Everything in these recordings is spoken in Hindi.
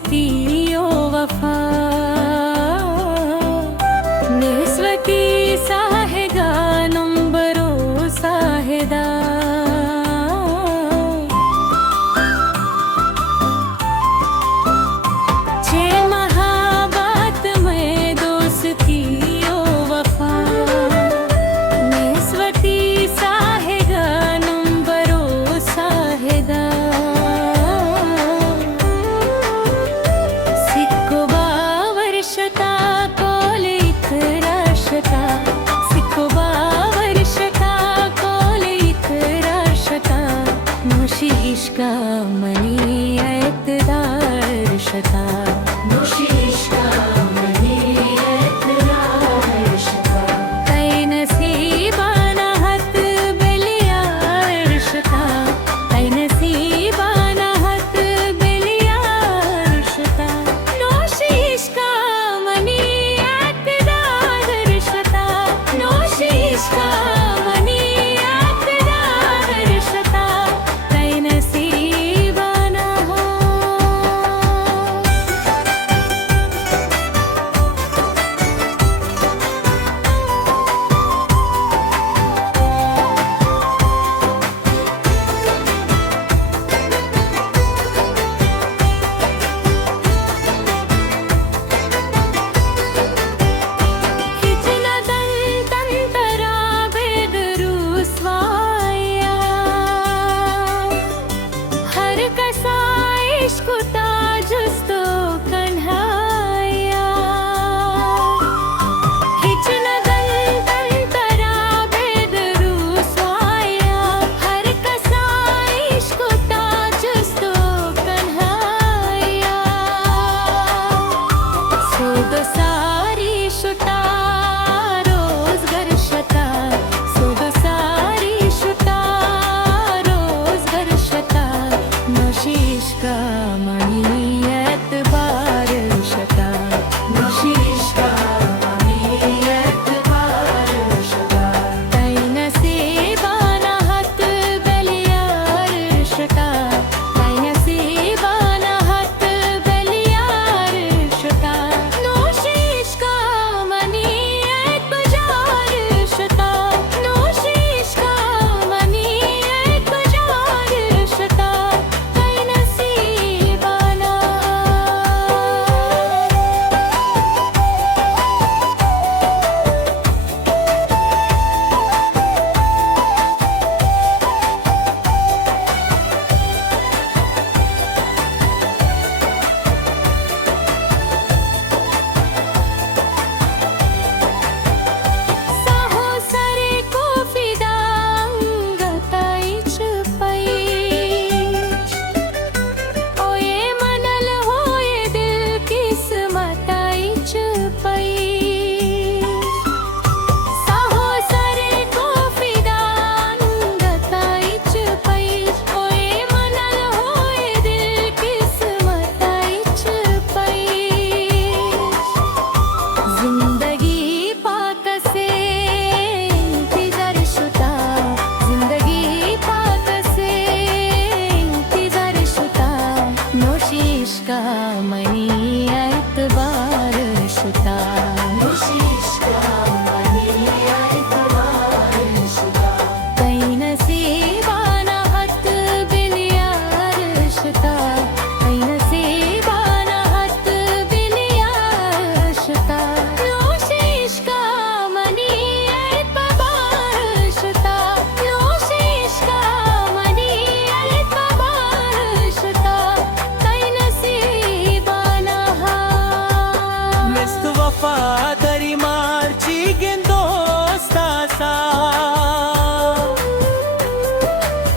दोस्ती ओ वफा निस्वती साहेगा नंबरो साहेदा छे महाबात में दोस्ती ओ वफा निस्वती साहेगा नंबरो साहेदा इश्का मनी ऐतदार शता नोशी इश्का मनी ऐतदार शता कई नसीबाना हत बिलियार शता कई नसीबाना हत बिलियार शता नोशी इश्का मनी ऐतदार शता नोशी इश्का मनी ऐतबार शुता नोशी इश्का मनी ऐतबार शुता कई नसीबाना हत बिलियार शुता कई नसीबाना हत बिलियार शुता नोशी इश्का मनी ऐतबार शुता नोशी इश्का मनी ऐतबार शुता वफादारी मार्ची गेन दोस्तासा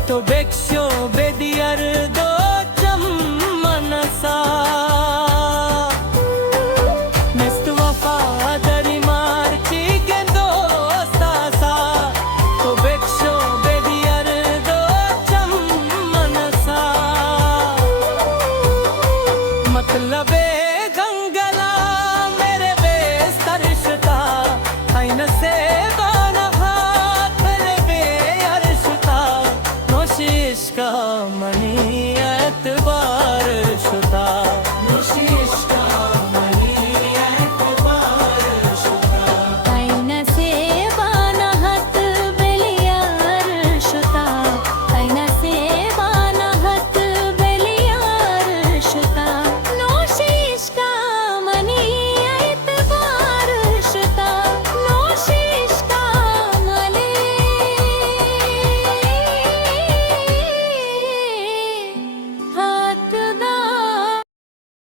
तो बेक्षो बेदियर दो चम्मनसा मस्त वफादारी मार्ची गेन दोस्तासा तो बेक्षो बेदियर दो चम्मनसा मतलब इश्का मनी